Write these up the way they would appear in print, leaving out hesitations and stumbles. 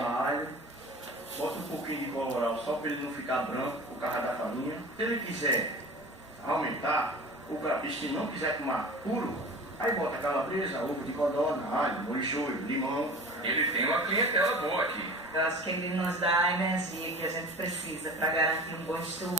alho, bota um pouquinho de colorau só para ele não ficar branco por causa da farinha. Se ele quiser aumentar, se não quiser tomar puro, aí bota calabresa, ovo de codorna, alho, molho shoyu, limão. Ele tem uma clientela boa aqui. Eu acho que ele nos dá a energia que a gente precisa para garantir um bom estudo,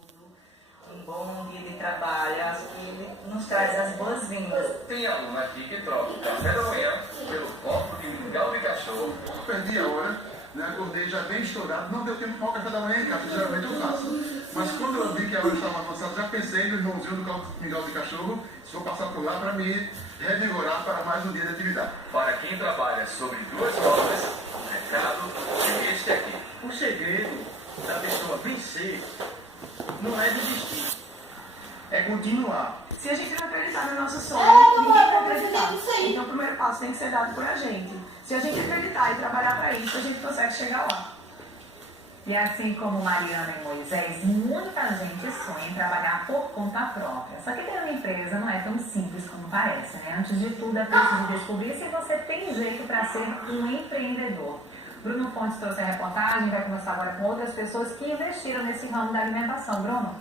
um bom dia de trabalho. Eu acho que ele nos traz as boas-vindas. Tem aluno aqui que troca o café da manhã pelo copo de mingau de cachorro. Perdi a hora, né? Acordei já bem estourado, não deu tempo de tomar o café da manhã em casa, geralmente eu faço. Mas quando eu vi que a hora estava avançada, já pensei no irmãozinho do mingau de cachorro, se vou passar por lá para me revigorar para mais um dia de atividade. Para quem trabalha sobre duas rodas, o recado é este aqui. O segredo da pessoa vencer não é desistir, é continuar. Se a gente não acreditar no nosso sonho, ninguém vai acreditar. Então o primeiro passo tem que ser dado por a gente. Se a gente acreditar e trabalhar para isso, a gente consegue chegar lá. E assim como Mariana e Moisés, muita gente sonha em trabalhar por conta própria. Só que ter uma empresa não é tão simples como parece, né? Antes de tudo, é preciso descobrir se você tem jeito para ser um empreendedor. Bruno Fontes trouxe a reportagem, vai conversar agora com outras pessoas que investiram nesse ramo da alimentação. Bruno?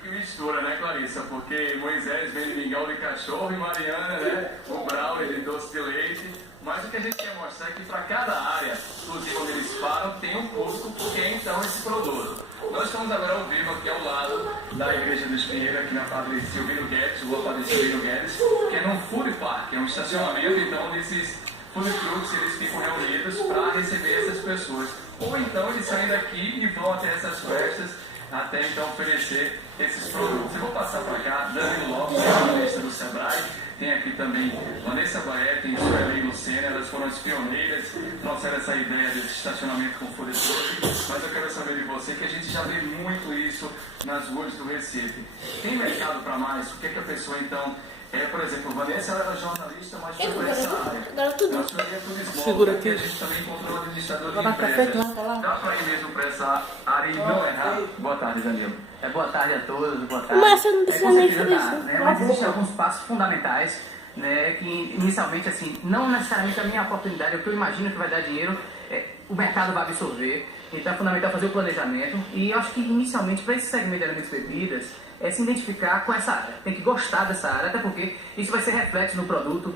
Que mistura, né, Clarissa? Porque Moisés vem de mingau de cachorro e Mariana, né, o brownie de doce de leite. Mas o que a gente quer mostrar é que para cada área, inclusive onde eles param, tem um custo que é então esse produto. Nós estamos agora ao vivo aqui ao lado da Igreja do Espinheiro, aqui na Padre Silvino Guedes, Rua Padre Silvino Guedes, que é num food park, é um estacionamento, então, desses food trucks, eles ficam reunidos para receber essas pessoas. Ou então eles saem daqui e vão até essas festas, até então oferecer esses produtos. Eu vou passar para cá, Danilo Lopes, jornalista do Sebrae, tem aqui também Vanessa Baé, tem Sueli e Lucena, elas foram as pioneiras, trouxeram essa ideia desse estacionamento com food truck, mas eu quero saber de você que a gente já vê muito isso nas ruas do Recife. Tem mercado para mais? O que é que a pessoa então... por exemplo, Vanessa ela era jornalista, mas foi para essa área. Agora tudo. Segura aqui. A gente também encontrou um administrador de empresas. Dá para ir mesmo para essa área e não errar? Boa tarde, Danilo. Boa tarde a todos, boa tarde. Mas você não precisa nem fazer isso. Né? Mas existem alguns passos fundamentais, né, que inicialmente, assim, não necessariamente a minha oportunidade, o que eu imagino que vai dar dinheiro, o mercado vai absorver, então é fundamental fazer o planejamento, e eu acho que inicialmente para esse segmento de alimentos e bebidas, é se identificar com essa área, tem que gostar dessa área, até porque isso vai ser reflexo no produto,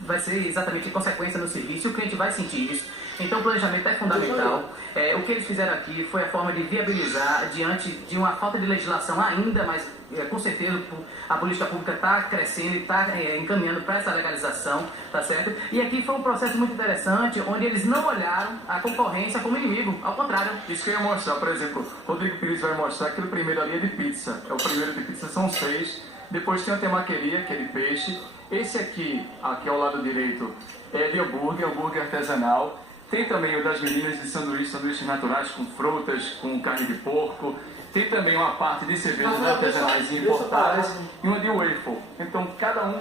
vai ser exatamente consequência no serviço, e o cliente vai sentir isso. Então o planejamento é fundamental. O que eles fizeram aqui foi a forma de viabilizar diante de uma falta de legislação ainda, mas com certeza a política pública está crescendo e está encaminhando para essa legalização, tá certo? E aqui foi um processo muito interessante, onde eles não olharam a concorrência como inimigo, ao contrário. Isso que eu ia mostrar, por exemplo, Rodrigo Pires vai mostrar aquele primeiro ali é de pizza, é o primeiro de pizza, são 6, depois tem a temaqueria, que é de peixe, esse aqui ao lado direito, é de hambúrguer artesanal. Tem também o das meninas de sanduíches naturais com frutas, com carne de porco. Tem também uma parte de cervejas artesanais e importadas e uma de waffle. Então cada um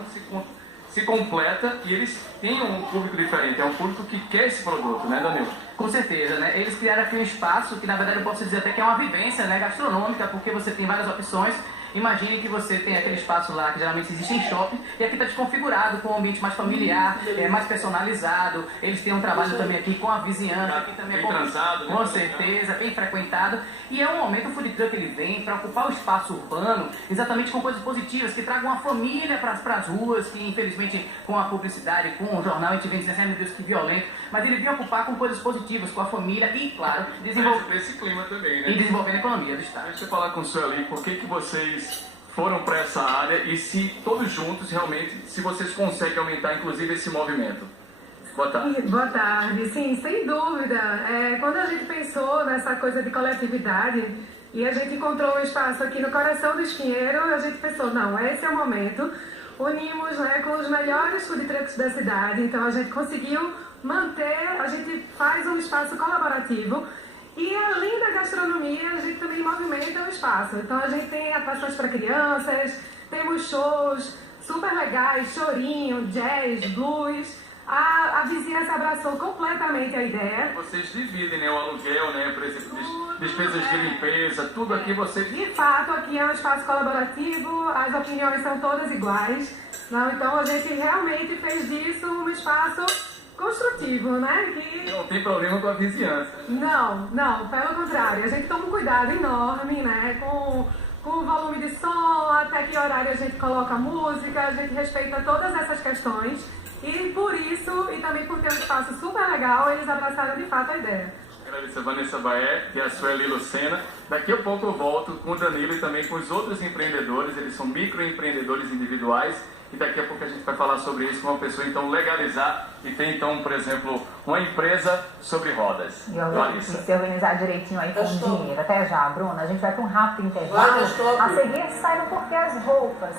se completa e eles têm um público diferente. É um público que quer esse produto, né, Danilo? Com certeza, né? Eles criaram aqui um espaço que na verdade eu posso dizer até que é uma vivência, né, gastronômica, porque você tem várias opções. Imagine que você tem aquele espaço lá que geralmente existe em shopping e aqui está desconfigurado com um ambiente mais familiar, mais personalizado. Eles têm um trabalho também aqui com a vizinhança, aqui também bem transado, com certeza, bem frequentado. E é um momento, o food truck ele vem para ocupar o espaço urbano exatamente com coisas positivas, que tragam uma família para as ruas, que infelizmente com a publicidade, com o jornal, a gente vem dizendo, ai meu Deus, que violento. Mas ele vem ocupar com coisas positivas, com a família e, claro, esse clima também, né? E desenvolvendo a economia do Estado. Deixa eu falar com o senhor ali, por que vocês foram para essa área e se todos juntos realmente, se vocês conseguem aumentar inclusive esse movimento. Boa tarde. Boa tarde, sim, sem dúvida. Quando a gente pensou nessa coisa de coletividade e a gente encontrou um espaço aqui no coração do Espinheiro, a gente pensou, não, esse é o momento. Unimos, né, com os melhores food trucks da cidade, então a gente conseguiu manter, a gente faz um espaço colaborativo. E além da gastronomia, a gente também movimenta o espaço. Então a gente tem atrações para crianças, temos shows super legais, chorinho, jazz, blues. A vizinhança abraçou completamente a ideia. Vocês dividem, né, o aluguel, né, por exemplo, despesas de limpeza, tudo aqui vocês... De fato, aqui é um espaço colaborativo, as opiniões são todas iguais. Não? Então a gente realmente fez disso um espaço construtivo, né? Que Não tem problema com a vizinhança. Não, pelo contrário, a gente toma um cuidado enorme, né, com o volume de som, até que horário a gente coloca música, a gente respeita todas essas questões e por isso, e também porque é um espaço super legal, eles abraçaram de fato a ideia. Agradeço a Vanessa Baé e a Sueli Lucena. Daqui a pouco eu volto com o Danilo e também com os outros empreendedores, eles são microempreendedores individuais. E daqui a pouco a gente vai falar sobre isso com uma pessoa, então, legalizar e ter, então, por exemplo, uma empresa sobre rodas. E se organizar direitinho aí com o dinheiro. Até já, Bruna. A gente vai para um rápido intervalo. A seguir sai no Porque as Roupas.